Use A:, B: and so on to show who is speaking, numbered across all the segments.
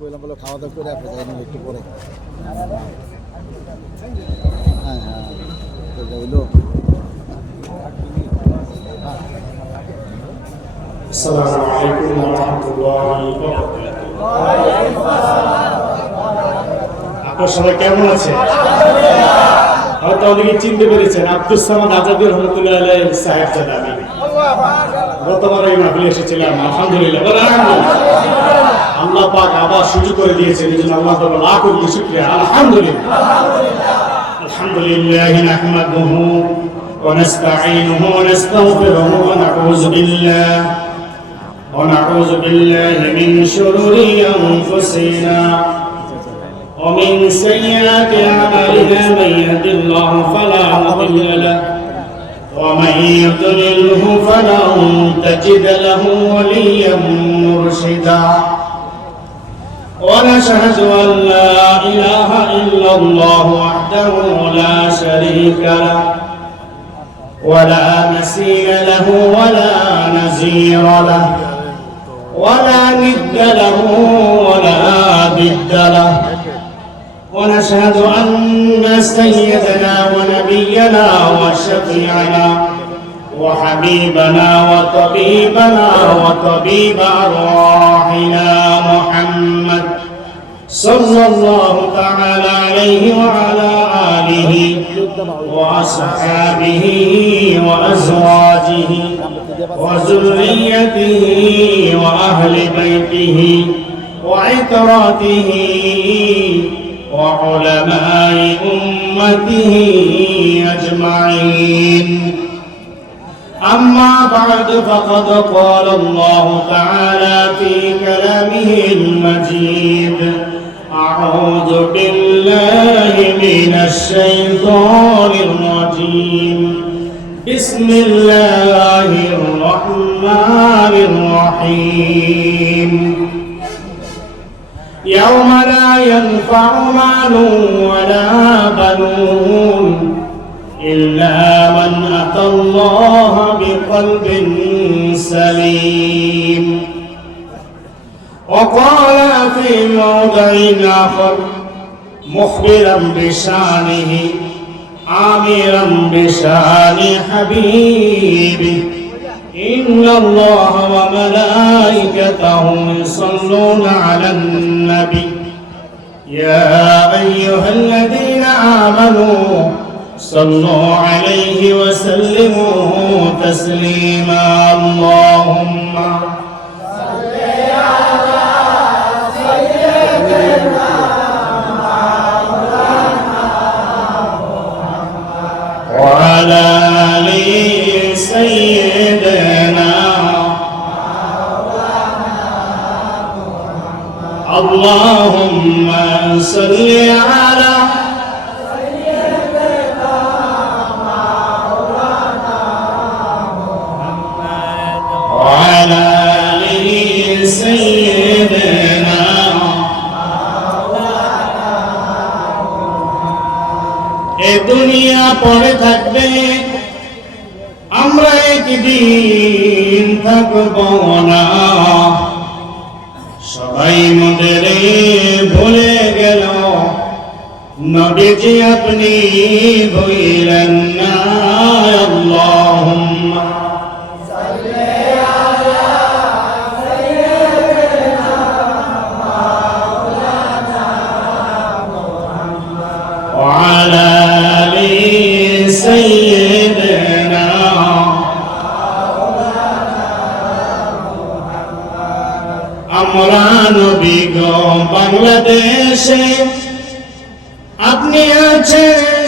A: কইলাম বলে খাওয়া দাওয়া করে আপনি যাই একটু পরে হ্যাঁ হ্যাঁ তো হইলো
B: السلام عليكم ورحمة الله وبركاته আপনার সবাই কেমন আছে হয়তো অনেকে চিনতে পেরেছেন আব্দুল সামাদ আজাদি রহমতুল্লাহ আলাইহ সাহেব জাদা আমি গতবার এই মাহফিলে এসেছিলাম আলহামদুলিল্লাহ বলে আলহামদুলিল্লাহ আল্লাহ পাক আবার সুযোগ করে দিয়েছেন এই জন্য আল্লাহ তাআলা লাখ কোটি শুকরিয়া আলহামদুলিল্লাহ আলহামদুলিল্লাহ নাহমাদুহু ونستعينه ونستغفره ونعوذ بالله ونعوذ بالله من شرور أنفسنا ومن سيئات أعمالنا من يهد الله فلا مضل له ومن يضلله فلن تجد له وليا مرشدا ونشهد أن لا إله إلا الله وحده لا شريك له ولا مثيل له ولا نزير له ولا ند له ولا ضد له. ونشهد أن سيدنا ونبينا وشفيعنا وحبيبنا وطبيبنا وطبيب أرواحنا محمد صلى الله تعالى عليه وعلى آله وأصحابه وأزواجه وذريته وأهل بيته وعتراته وعلماء أمته أجمعين أما بعد فقد قال الله تعالى في كلامه المجيد أعوذ بالله من الشيطان الرجيم. بسم الله الرحمن الرحيم. يوم لا ينفع مال ولا بنون إلا من أتى الله بقلب سليم. وقال في موضع آخر مخبرا بشأنه عامرا بشأن حبيبه. إن الله وملائكته يصلون على النبي. يا أيها الذين آمنوا صلوا عليه وسلموا تسليما. اللهم اللهم صل على وعلى آل سيدنا এ দুনিয়া পড়ে থাকবে আমরা একদিন থাকব না নবীজি আপনি ভুলেন না আল্লাহুম্মা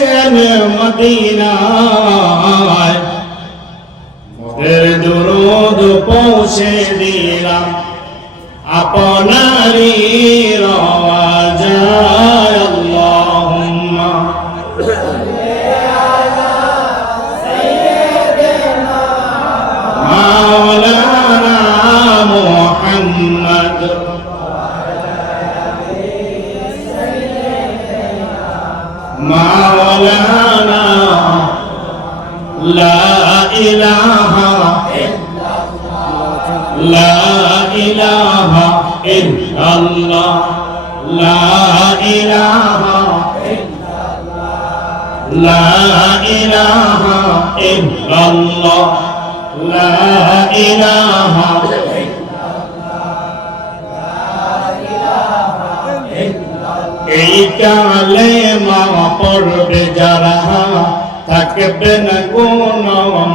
B: আছেন মদিনায়। মোদের দুরুদ পৌঁছে দিলাম। আপনারই ইলাহা ইল্লাল্লাহ মা পড়বে যারা থাকবে না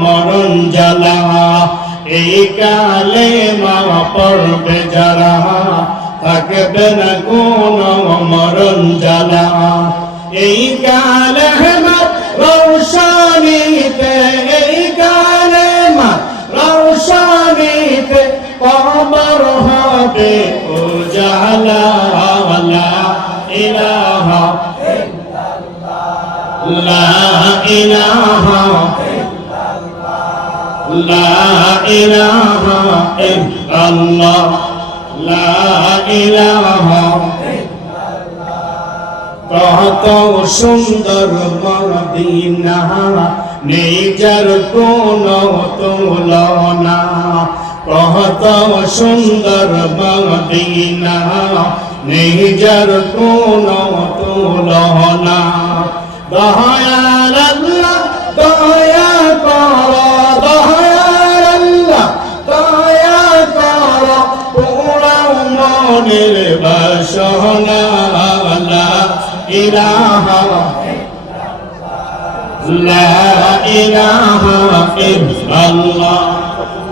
B: মরণ জ্বালা। এই কালে মা পড়বে যারা থাকবে না কোন মরণ জ্বালা। এই কালে উজালা লা ইলাহা লা ইলাহা কত সুন্দর মদিনা নেই যার কোন তুলনা। কত সুন্দর মদিনা নেই যার কোন তুলনা। দয়াল আল্লাহ, দয়া কর, দয়াল আল্লাহ, দয়া কর পুরাও মনের বাসনা ইলাহা লা ইলাহা ইল্লাল্লাহ।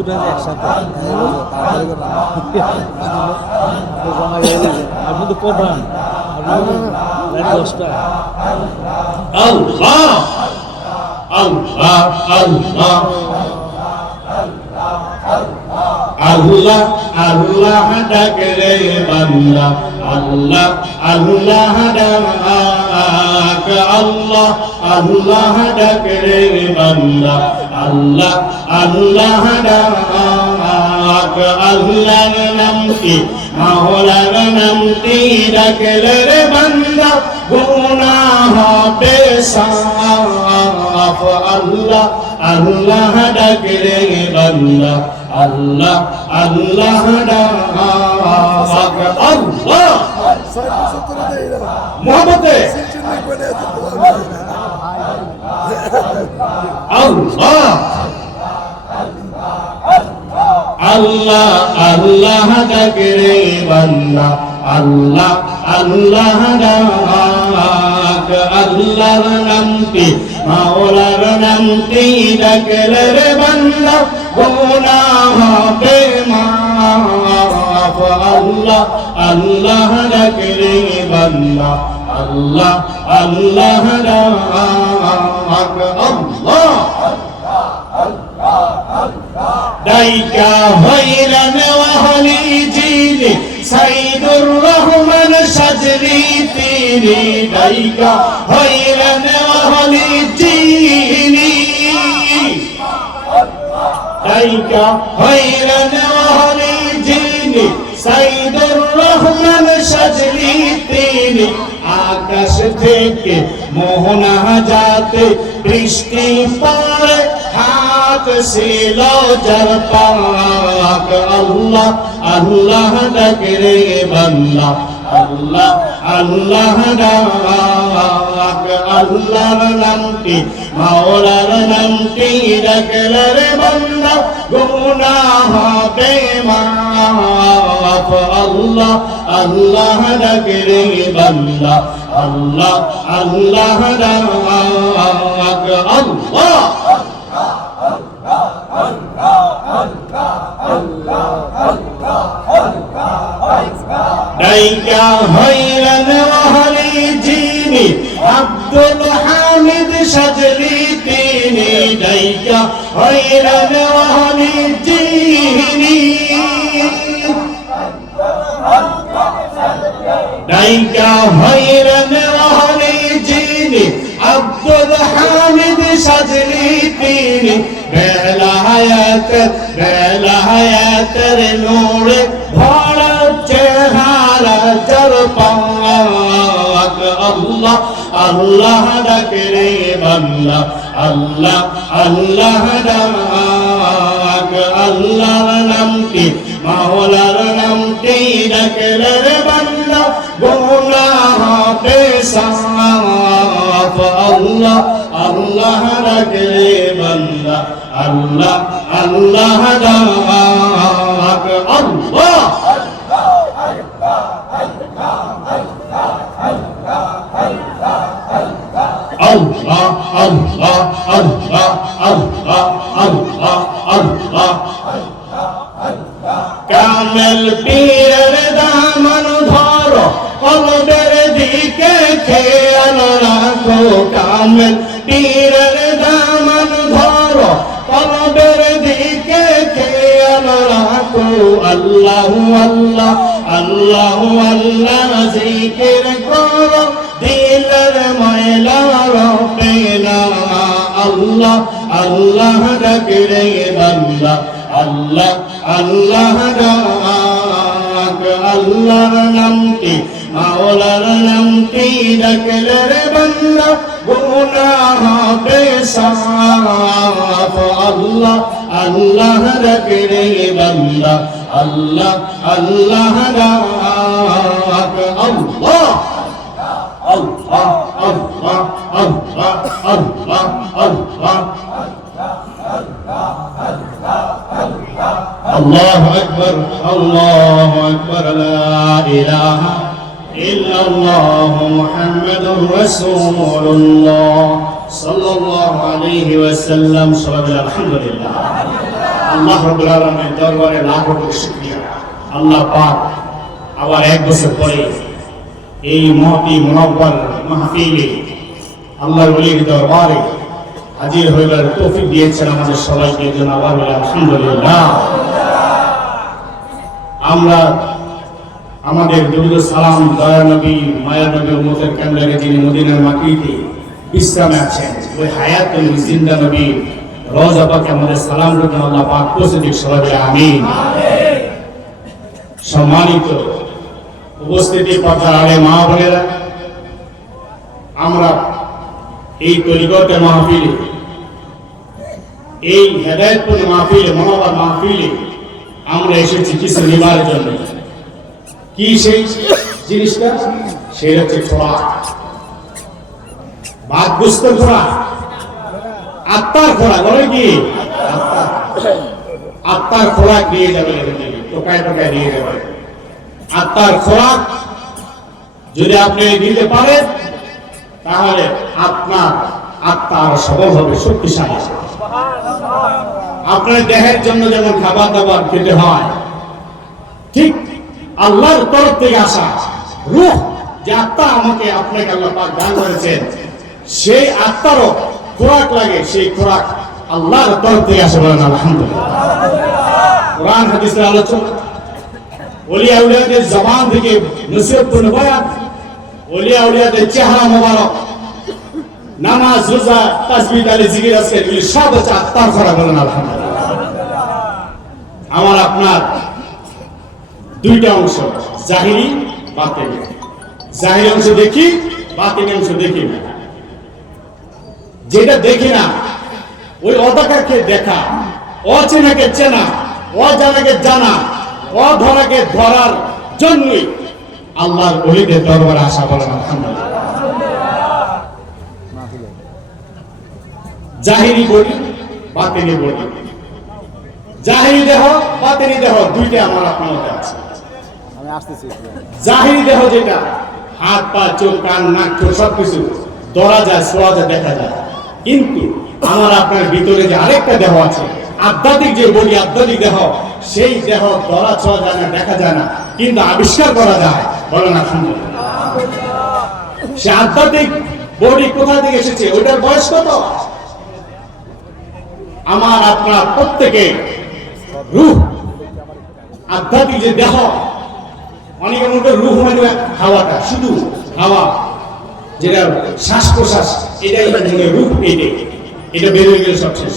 B: দুটো
A: যে একসাথে। আপনি তো প্রধান। দশটা
B: আল্লাহ! আল্লাহ! আল্লাহ! আল্লাহ! আল্লাহ ডাকে রে বান্দা। আল্লাহ! আল্লাহ ডাক। আল্লাহ! আল্লাহ আল্লাহ ডাক আল্লাহর নামটি মাওলার নামটি ডাকলে রে বান্দা গুনাহ হবে সাফ। আল্লাহ আল্লাহ ডাকরে বান্দা আল্লাহ আল্লাহ ডাক। আল্লাহ। মোহাম্মদে। আল্লাহ। আল্লাহ আল্লাহ ডাকরে বান্দা, আল্লাহ আল্লাহ ডাক। আল্লাহর নামটি, মাওলার নামটি ডাকলে রে বান্দা, গুনাহ হবে মাফ। আল্লাহ আল্লাহ ডাকরে বান্দা, আল্লাহ আল্লাহ ডাক। আল্লাহ। ডাইকা হইরান ওয়াহলি জিনি, সাইদুর রহমান সাজরি তিরি ডাইকা হইরান ওয়াহলি জিনি। ডাইকা হইরান ওয়াহলি জিনি, সাইদুর রহমান সাজরি তিরি আকাশ থেকে মোহনা যাতে বৃষ্টি পড়ে হাত ছিল যার পাক আল্লাহ আল্লাহ ডাকরে বান্দা। আল্লাহ আল্লাহ ডাক, আল্লাহর নামটি, মাওলার নামটি ডাকলে রে বান্দা। গুনাহ হবে মাফ, আল্লাহ আল্লাহ। ডাইকা হইলেন ওহলি জিনি আব্দুল হামিদ সাজলি তিনি। ডাইকা হইলেন ওহলি জিনি ডাইকা হইরান রহনে জিনি আব্দুল হামিদ সাজলি তিনি। বেলায়াত বেলায়াতের নূরে ভরা আল্লাহ ডাকে রে বান্দা, আল্লাহ আল্লাহ ডাক। আল্লাহর নামটি, মাওলার নামটি ডাকলে রে বান্দা গুনাহ হবে আল্লাহ আল্লাহ ডাকলে বান্দা, আল্লাহ আল্লাহ ডাক। আল্লাহ জিকির করো, দিলের ময়লা রবে না। আল্লাহ আল্লাহ ডাকে রে বান্দা। আল্লাহ আল্লাহ ডাক। আল্লাহর নামটি, মাওলার নামটি ডাকলে রে বান্দা, গুনাহ হবে সাফ। আল্লাহ আল্লাহ ডাকে বান্দা। আল্লাহ আল্লাহ ডাক। الله. أكبر. الله أكبر. لا إله إلا الله محمد رسول الله. صلى الله عليه وسلم. صلى الحمد لله الله رب العالمين. دور الله رب الشكر الله پاک আবার এক বছর পরে এই মহতি মনব্বর মাহফিলে আল্লাহর ওলির দরবারে হাজির হইবার তৌফিক দিয়েছেন আমাদের সবাইকে জন্য আবার বলে আলহামদুলিল্লাহ। আমরা আমাদের দুরুদ সালাম দয়া নবী, মায়া নবী উম্মতের কেন্দ্রে যিনি মদিনার মাটিতে বিশ্রামে আছেন, ওই হায়াত জিন্দা নবী, রোজা পাকে আমাদের সালাম রকম আল্লাহ পাক পৌঁছে দিক, সবাই আমিন। সম্মানিত উপস্থিতি পর্দার আলে মা বোনেরা, আমরা এই তরিগতে মাহফিলে, এই হেদায়তপুর মাহফিলে মনোবার মাহফিলে আমরা এসেছি কিছু নিবার জন্য। কি সেই জিনিসটা? সেটা হচ্ছে খোরাক বাদ বুঝতে খোরাক আত্মার খোরাক বলে কি? আত্মার। খোরাক নিয়ে যাবে টোকায় টোকায় নিয়ে যাবে আত্মার খোরাক যদি আপনি দিতে পারেন, তাহলে আপনার আত্মা আরও সবল হবে, শক্তিশালী আপনার দেহের জন্য যেমন খাবার দাবার খেতে হয়, ঠিক আল্লাহর তরফ থেকে আসা রূহ যে আত্মা আমাকে আপনাকে আল্লাহ পাক দান করেছেন, সেই আত্মারও খোরাক লাগে, সেই খোরাক আল্লাহর তরফ থেকে আসে বলেন আলহামদুলিল্লাহ। কোরআন, হাদিসের আলোচনা ওলিয়া উলিয়াদের জবান থেকে নসিহতপূর্ণ বয়ান ওলিয়া উলিয়াদের চেহারা মোবারক, নামাজ, রোজা, তাসবিহ আলী জিকির এগুলি সব হচ্ছে আত্মার খরা বলেন আলহামদুলিল্লাহ। আমার আপনার দুইটা অংশ জাহিরি বাতিনি জাহিরি অংশ দেখি বাতিনি অংশ দেখি যেটা দেখি না, ওই অদাকারকে দেখা, অচেনাকে চেনা, অজানাকে জানা অধরাকে ধরার জন্যই আল্লাহর বলিদের দরবারে আসা বলেন আলহামদুলিল্লাহ। জাহিরি বডি বাতিনি বডি জাহিরি দেহ বাতিনি দেহ দুইটা আমার আপনার মধ্যে আছে।
A: আমি আসতেছি।
B: জাহিরি দেহ যেটা হাত পা চোখ কান নাক চোখ সবকিছু ধরা যায় ছোঁয়া যায় দেখা যায়। কিন্তু আমার আপনার ভিতরে যে আরেকটা দেহ আছে আধ্যাত্মিক যে বলি, আধ্যাত্মিক দেহ, সেই দেহ ধরা ছোঁয়া যায় না, দেখা যায় না, কিন্তু আবিষ্কার করা যায়। বলেন আলহামদুলিল্লাহ সে আধ্যাত্মিক বডি কোথা থেকে এসেছে? ওইটার বয়স কত? আমার, আপনার প্রত্যেকে রূহ। আধ্যাত্মিক যে দেহ অনেকে করে রুহ মানে হাওয়াটা, শুধু হাওয়া, যেটা শ্বাস প্রশ্বাস এটাই মানে রূপ এটা বের হয়ে গেলে সব শেষ।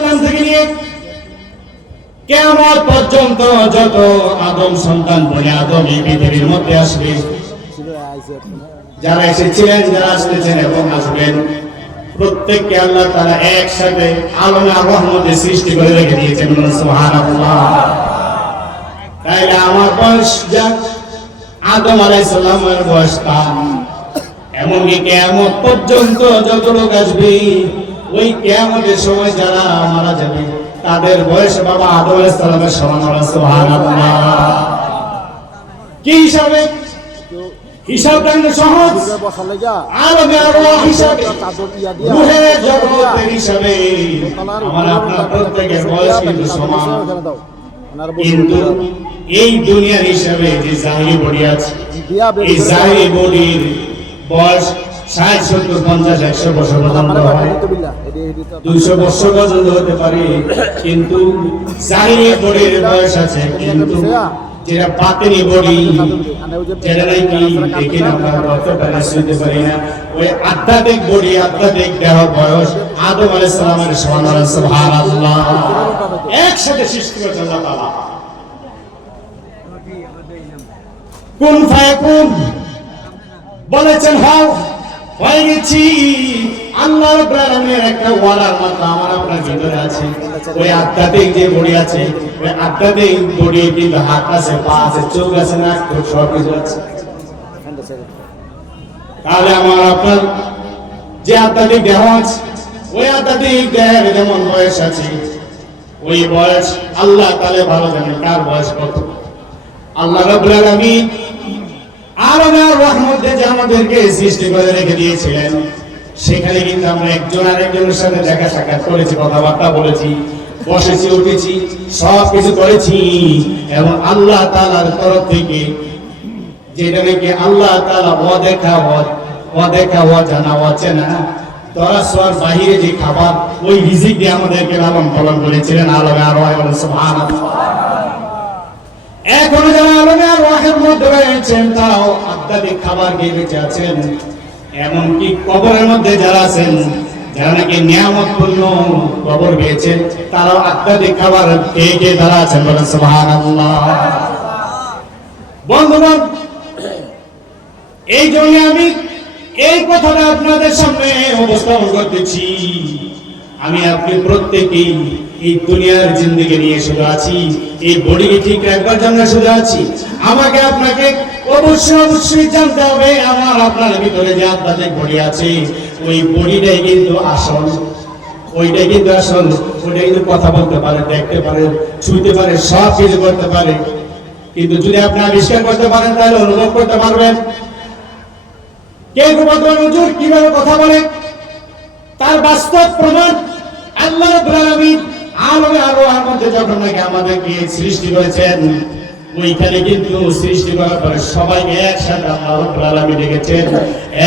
B: আলাইহিস থেকে নিয়ে কেমন পর্যন্ত যত আদম সন্তান বলে আদম এই পৃথিবীর মধ্যে আসবে, যারা এসেছিলেন, যারা আসতেছেন এবং আসবেন, প্রত্যেককে আল্লাহ তারা একসাথে আলমে রহমতে সৃষ্টি করে রেখে দিয়েছেন সুবহানাল্লাহ। তাইলে আমার বয়স যাক আদম আলাইহিস সালামের বয়স কম এমনকি কেমন পর্যন্ত যত লোক আসবে ওই কেয়ামতের সময় যারা মারা যাবে, তাদের বয়স বাবা আদম আলাইহিস সালামের সমান হবে, সুবহানাল্লাহ। কি হিসাবে? হিসাবটা কিন্তু সহজ। হিসাবে জগতের হিসাবে। আমার আপনার প্রত্যেকের বয়স কিন্তু সমান। কিন্তু এই দুনিয়ার হিসাবে যে জাহিরি বডি আছে, এই জাহিরি বডির বয়স ষাট, সত্তর, পঞ্চাশ, একশো বছর পর্যন্ত হয়। দুইশো বছর পর্যন্ত হতে পারে, কিন্তু জাহিরি বডির বয়স আছে, কিন্তু যেটা পাতেনি বডি যেটা নাকি দেখে না, আমরা বলতে পারি না পারি না। ওই আধ্যাত্মিক বডি আধ্যাত্মিক দেহ বয়স, আদম আলাইহিস সালামের সমান সুবহানাল্লাহ। একসাথে সৃষ্টি করেছেন আল্লাহ তাআলা। কোন ফায়াকুন? বলেছেন, হও। হয়ে গেছি। আল্লাহ রাব্বুল একটা ওয়ালার মাত্রা আমার আপনার ভিতরে আছে। ওই আধ্যাত্মিক যে বডি আছে, ওই আধ্যাত্মিক বডি কিন্তু হাত আছে, পা আছে, চোখ আছে চোখ সব কিছু আছে। তাহলে আমার আপনার যে আধ্যাত্মিক দেহ আছে, ওই আধ্যাত্মিক দেহের যেমন বয়স আছে, ওই বয়স আল্লাহ তাহলে ভালো জানে কার বয়স কত। আল্লাহ রাব্বুল আলামিন আরবের রহমতে যে আমাদেরকে রেখে দিয়েছিলেন, সেখানে কিন্তু আমরা একজন দেখা করেছি, কথাবার্তা বলেছি, বসেছি, উঠেছি সব কিছু করেছি। এবং আল্লাহ তাআলার তরফ থেকে আল্লাহ বাহিরে যে খাবার, ওই রিজিক দিয়ে আমাদেরকে লালন পালন করেছিলেন আলমে আরও সুবহানাল্লাহ। এখনও যারা আলমে আর ওয়াহের মধ্যে রয়েছেন, তারাও আধ্যাত্মিক খাবার খেয়ে বেঁচে আছেন। এমনকি কবরের মধ্যে যারা আছেন, যারা নাকি নিয়ামতপূর্ণ কবর পেয়েছেন তারাও আধ্যাত্মিক খাবার খেয়ে খেয়ে তারা আছেন বলেন সুবহানাল্লাহ। বন্ধুগণ এই জন্য আমি এই কথাটা আপনাদের সামনে উপস্থাপন করতেছি। আমি আপনি প্রত্যেকেই এই দুনিয়ার জিন্দিগি নিয়ে শুধু আছি। এই বডিকে ঠিক রাখবার জন্য শুধু আছি। আমাকে আপনাকে অবশ্যই অবশ্যই জানতে হবে, আমার আপনার ভিতরে যে আধ্যাত্মিক বডি আছে, ওই বডিটাই কিন্তু আসল। ওইটাই কিন্তু আসল। ওইটা কিন্তু কথা বলতে পারে, দেখতে পারে ছুঁতে পারে, সব কিছু করতে পারে। কিন্তু যদি আপনি আবিষ্কার করতে পারেন, তাহলে অনুভব করতে পারবেন। কে বর্তমান হুজুর কীভাবে কথা বলে? তার বাস্তব প্রমাণ আল্লাহ আলামিন আলমে আরও আর মধ্যে যখন নাকি সৃষ্টি করেছেন, ওইখানে কিন্তু সৃষ্টি করার পরে একসাথে আল্লাহ ডেকেছেন।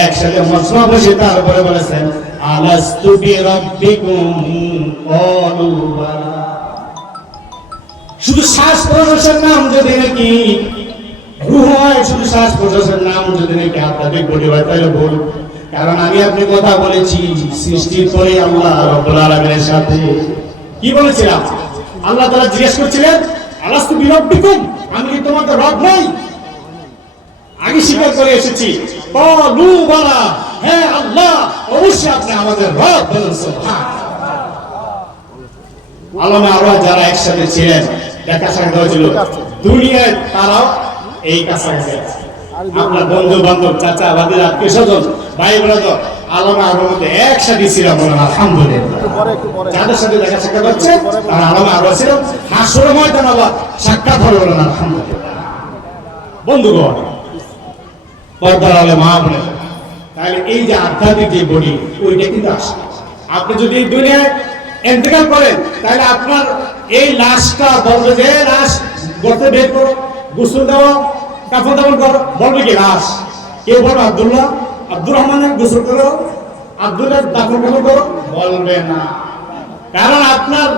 B: একসাথে বসে তারপরে বলেছেন শুধু শ্বাস প্রশ্বাসের নাম যদি নাকি রুহ শুধু শ্বাস প্রশ্বাসের নাম যদি নাকি আধ্যাত্মিক বডি হয়, তাহলে ভুল কারণ আমি আপনি কথা বলেছি, সৃষ্টির পরে আল্লাহ রব্বুল আলামিনের সাথে। কি বলেছিলাম? আল্লাহ তাআলা জিজ্ঞেস করছিলেন, আলাস্তু বিরব্বিকুম? আমি কি তোমাদের রব নই? আগে স্বীকার করে এসেছি বলু হ্যাঁ আল্লাহ, অবশ্যই আমাদের রব যারা একসাথে ছিলেন দেখা সাক্ষাৎ হয়েছিল দুনিয়ায় তারাও এই কাছাকাছি আছে। আপনার বন্ধু বান্ধব চাচা আত্মীয় স্বজন ভাই ব্রাদার আলমে একসাথে ছিলাম বলেন আলহামদুলিল্লাহ। যাদের সাথে দেখা সাক্ষাৎ হচ্ছে তারা আলমে আরও হাসর ময়দান আবার সাক্ষাৎ বলেন আলহামদুলিল্লাহ। বন্ধুগণ পর্দার আলে মা বলে তাহলে এই যে আধ্যাত্মিক যে বডি ওইটা কিন্তু আসে। আপনি যদি এই দুনিয়ায় এন্তেকাল করেন তাহলে আপনার এই লাশটা বলবে যে লাশ গর্তে বের করো গোসল দেওয়া কাফন দাফন করো বলবে কি? লাশ কেউ বলবে? আব্দুল্লাহ। আব্দুর রহমানের গোসল করো আব্দুল্লাহ দাফন কাফন করো। বলবে না। কারণ আপনার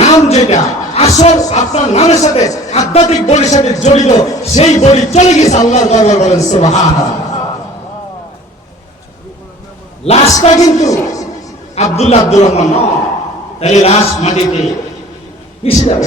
B: নাম যেটা, আসল আপনার নামের সাথে আধ্যাত্মিক বলির সাথে জড়িত, সেই বলি চলে গেছে আল্লাহর দরবার বলেন লাশটা কিন্তু আব্দুল্লাহ আব্দুর রহমান নয়। তাহলে লাশ মাটিতে মিশে যাবে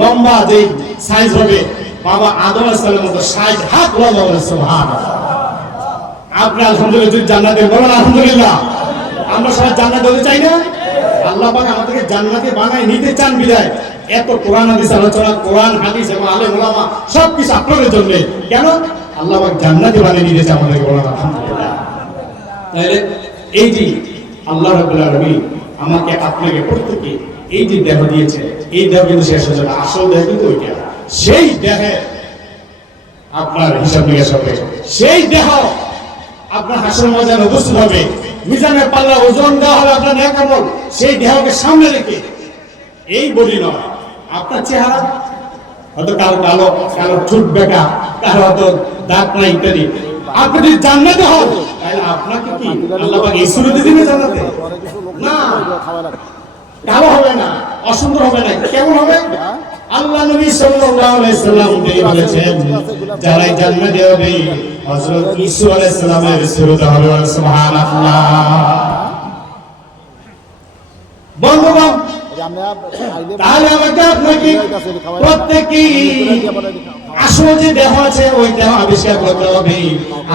B: লম্বা যে সাইজ হবে, বাবা আদম আলাইহিসসালামের মতো ষাট হাত লম্বা বলে সুবহান আপনি আলহামদুলিল্লাহ, যদি জান্নাতে বলেন আলহামদুলিল্লাহ। আমরা সবাই জান্নাত হতে চাই না? আল্লাহ পাক আমাদেরকে জান্নাতে বানায় নিতে চান বিদায় এত কোরআন, হাদিস, আলোচনা, কোরআন, হাদিস, এবং আলেম ওলামা সব কিছু আপনাদের জন্য। কেন? আল্লাহ পাক জান্নাতে বানিয়ে নিতে চান আমাদেরকে বলেন, আলহামদুলিল্লাহ। তাহলে এই যে আল্লাহ রাব্বুল আলামিন আমাকে, আপনাকে, প্রত্যেককে এই যে দেহ দিয়েছে এই দেহ কিন্তু শেষ হয়ে যাবে। আসল দেহ কিন্তু ওইটা। সেই দেহে আপনার হিসাব নিকাশ হবে। সেই দেহ আপনার হাসর ময়দানে উপস্থিত হবে। মিজানের পাল্লা ওজন দেওয়া হবে আপনার ন্যাক সেই দেহকে সামনে রেখে। এই বলি নয়, আপনার চেহারা, হয়তো কারও কালো, কারও ঠুট বেকা, কারও হয়তো দাঁত নাই ইত্যাদি। আপনি যদি জান্নাতে হন, তাহলে আপনাকে কি? আল্লাহ এই সুরতে দিবে জান্নাতে? না। কালো হবে না অসুন্দর হবে না কেমন হবে? আল্লাহ নবী সাল্লাল্লাহু আলাইহি সাল্লাম বলেছেন যারা জান্নাতে হবে হযরত ঈসা আলাইহিস সালামের সুরতে হবে সুবহানাল্লাহ। বন্ধুগণ তাহলে আমাকে আপনাকে প্রত্যেকই আসল যে দেহ আছে, ওই দেহ আবিষ্কার করতে হবে।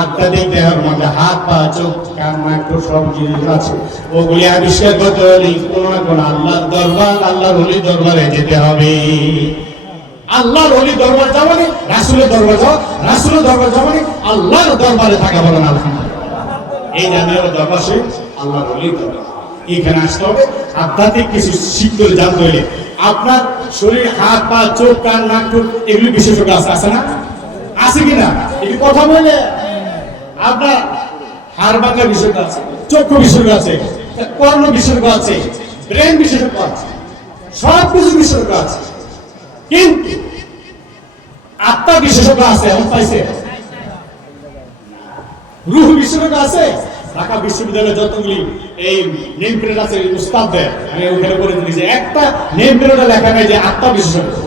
B: আত্মাদের দেহের মধ্যে হাত, পা, চোখ, কান, নাক সব জিনিস আছে। ওগুলি আবিষ্কার করতে হলে কোনো না কোনো আল্লাহর দরবার, আল্লাহর অলি দরবারে যেতে হবে। আল্লাহর অলি দরবার যাব মানে রাসুলের দরবার যাও রাসুলের দরবার আল্লাহর দরবারে থাকা বলেন এই জাতীয় দরবার আল্লাহর অলি দরবার। এখানে আসতে হবে। আধ্যাত্মিক কিছু শিখতে হলে জানতে হলে। আপনার শরীর, হাত, পা, চোখ, কান, নাক এগুলি বিশেষজ্ঞ আছে আছে না? আছে কিনা এটি কথা বলে আপনার হাড় ভাঙা বিশেষজ্ঞ আছে, চক্ষু বিশেষজ্ঞ আছে, কর্ণ বিশেষজ্ঞ আছে, ব্রেন বিশেষজ্ঞ আছে সব কিছু বিশেষজ্ঞ আছে। কিন্তু আত্মা বিশেষজ্ঞ আছে, এমন পাইছে? রুহ বিশেষজ্ঞ আছে? ঢাকা বিশ্ববিদ্যালয়ে যতগুলি এই নেম প্লেট আছে উস্তাদদের আমি ওখানে করে দিয়েছি একটা নেম প্লেটে লেখা নাই যে আত্মা বিশেষজ্ঞ।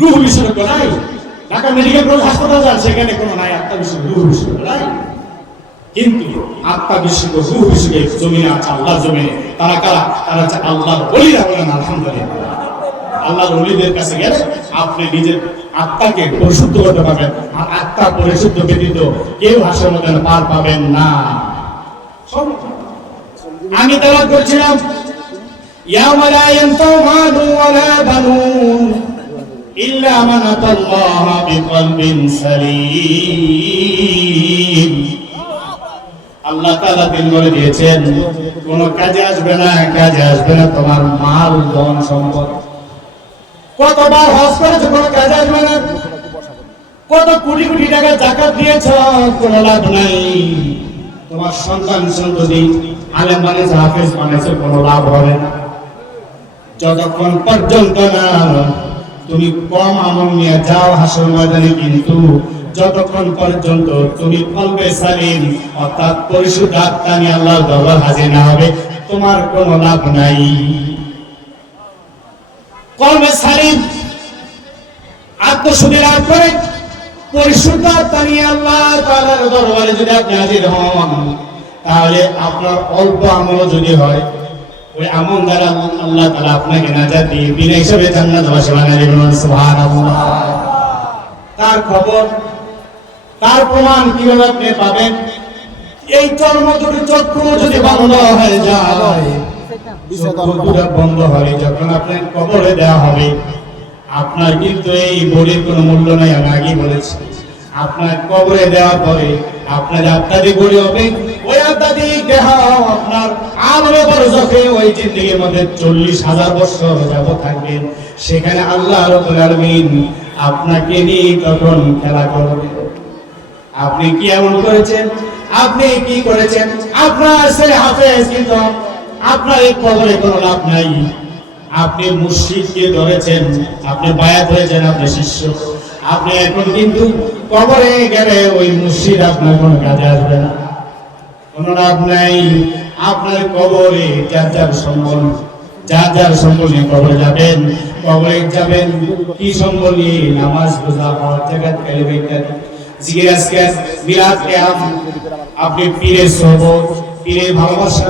B: রুহ বিশেষজ্ঞ নাই। ঢাকা মেডিকেল কলেজ হাসপাতাল যান, সেখানে কোনো নাই আত্মা বিশেষজ্ঞ, রুহ বিশেষজ্ঞ নাই। কিন্তু আত্মা বিশেষজ্ঞ, রুহ বিশেষজ্ঞ জমিনে আছে আল্লাহর জমিনে। তারা কারা? তারা হচ্ছে আল্লাহর বলিরা বলেন, আলহামদুলিল্লাহ। আল্লাহর অলিদের কাছে গেলে আপনি নিজের আত্মাকে পরিশুদ্ধ করতে পারবেন। আর আত্মা পরিশুদ্ধ ব্যতীত কেউ হাসের মধ্যে পার পাবেন না। আমি তেলাওয়াত করছিলাম ইয়াওমা লা ইয়ানফাউ মালুন ওয়ালা বানুন, ইল্লা মান আতাল্লাহা বিকলবিন সালিম। আল্লাহ তাআলা দিন বলে দিয়েছেন, কোন কাজে আসবে না, কাজে আসবে না তোমার মাল, ধন, সম্পদ। কতবার হজ করেছ, কোনো কাজে আসবে না? কত কোটি কোটি টাকা জাকাত দিয়েছ, কোনো লাভ নাই। তোমার সন্তান সন্ততি আলেম বানিয়েছে, হাফেজ বানিয়েছে, কোনো লাভ হবে না। যতক্ষণ পর্যন্ত না, তুমি কম আমল নিয়ে যাও হাসর ময়দানে, কিন্তু যতক্ষণ পর্যন্ত তুমি কলবে সালিম, অর্থাৎ পরিশুদ্ধ আত্মা নিয়ে আল্লাহর দরবার হাজির না হবে, তোমার কোনো লাভ নাই। কলবে সালিম আত্মশুদ্ধি লাভ করে পরিশুদ্ধ নিয়ে আল্লাহ তাআলার দরবারে যদি আপনি হাজির হন তাহলে আপনার অল্প আমল যদি হয় ওই আমল দ্বারা আল্লাহ তাআলা আপনাকে নাজাত দিয়ে বিনা হিসাবে জান্নাত বাসী বানিয়ে দেবেন। সুবহানাল্লাহ। তার খবর তার প্রমাণ কীভাবে আপনি পাবেন? এই চর্ম দুটি চক্ষু যদি বন্ধ হয়ে যায় বন্ধ হয় যখন আপনার কবরে দেওয়া হবে আপনার কিন্তু এই বড়ির কোনো মূল্য নাই, আমি আগেই বলেছি। আপনার কবরে দেওয়ার পরে আপনার আত্মাদি বড়ি হবে, ওই আত্মাদি দেহ আপনার বড় চোখে ওই জিন্দগির মধ্যে চল্লিশ হাজার বছর যাব থাকবেন সেখানে আল্লাহ রবুল আলমিন আপনাকে নিয়ে তখন খেলা করবে। আপনি কি এমন করেছেন? আপনি কি করেছেন? আপনার ছেলে হাফেজ কিন্তু আপনার এই কবরে কোনো লাভ নাই। আপনি মুর্শিদকে ধরেছেন, আপনি বায়াত হয়েছেন আপনি শিষ্য। আপনি এখন কিন্তু কবরে গেলে ওই মুর্শিদ আপনার কোনো কাজে আসবে না। কোনো লাভ নাই। আপনার কবরে যার যার সম্বল, যার যার সম্বল নিয়ে কবরে যাবেন কবরে যাবেন, কি সম্বল নিয়ে নামাজ রোজা হজ জাকাত, কালিমা ইত্যাদি। মিলাদ কিয়াম? আপনি পীরের সহবত পীরের ভালোবাসা।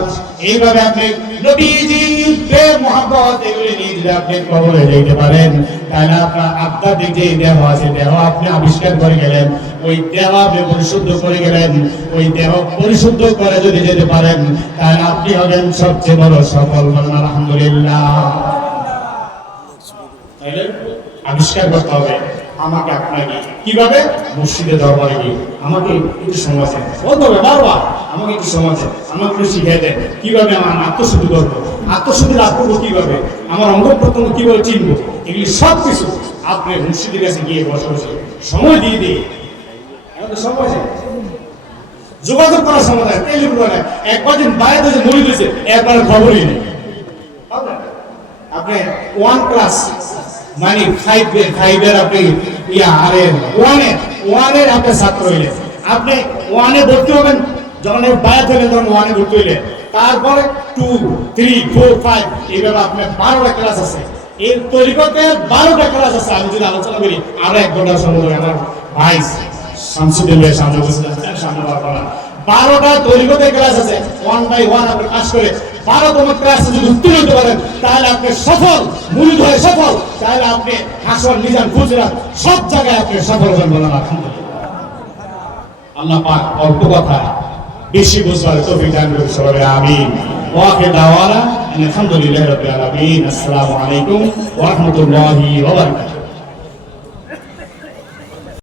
B: এইভাবে আপনি নবীজি প্রেম মহব্বত এগুলি নিয়ে যদি আপনি কবরে যেতে পারেন, তাহলে আপনার আত্মার যে দেহ আছে, দেহ আপনি আবিষ্কার করে গেলেন। ওই দেহ আপনি পরিশুদ্ধ করে গেলেন। ওই দেহ পরিশুদ্ধ করে যদি যেতে পারেন, তাহলে আপনি হবেন সবচেয়ে বড় সফল বলেন, আলহামদুলিল্লাহ। আবিষ্কার করতে হবে। আমাকে আপনাকে কীভাবে? মসজিদে দরবারে গিয়ে আমাকে একটু সময় দেন। বলতে হবে বারবার। আমাকে একটু সময় দেন। আমাকে একটু শিখিয়ে দেন। কীভাবে আমার আত্মশুদ্ধি করব? আত্মশুদ্ধি লাভ করব কীভাবে? আমার অঙ্গ প্রত্যঙ্গ কীভাবে চিনবো? এগুলি সব কিছু আপনি মসজিদের কাছে গিয়ে বসে বসে সময় দিয়ে দিয়ে সময় যোগাযোগ করার সময় নেই। টেলিফোন একবার দিন বাইরে যে মরি দিয়েছে একবার খবরই নেই। আপনি ওয়ান ক্লাস মানে ফাইভ ফাইভের আপনি ইয়া, আরে ওয়ানে ওয়ানের আপনি ছাত্র হইলেন। আপনি ওয়ানে ভর্তি হবেন, যখন বায়াত হলেন তখন ওয়ানে ভর্তি হইলেন। তারপরে টু থ্রি ফোর ফাইভ এইভাবে আপনার বারোটা ক্লাস আছে। এর তরিকতে বারোটা ক্লাস আছে। আমি যদি আলোচনা করি, আরও এক ঘণ্টা সময় লাগে আমার। ভাই, শামসুদ্দিন ভাই সামনে বসে সামনে বারোটা তরিকতে ক্লাস আছে। ওয়ান বাই ওয়ান আপনি পাস করে বারোতম ক্লাসে যদি উত্তীর্ণ হতে পারেন, তাহলে আপনি সফল, মুরিদ হয়ে সফল, তাহলে আপনি হাসন নিজান গুজরাট, সব জায়গায় আপনি সফল হবেন বলেন আল্লাহ পাক অল্প কথা বেশি বুঝবার দান করুন সবাই, আমিন। ওয়াকে দাওয়ানা, আলহামদুলিল্লাহ রাব্বিল আলামিন। আসসালামু আলাইকুম ওয়া রাহমাতুল্লাহি ওয়া বারাকাতুহু।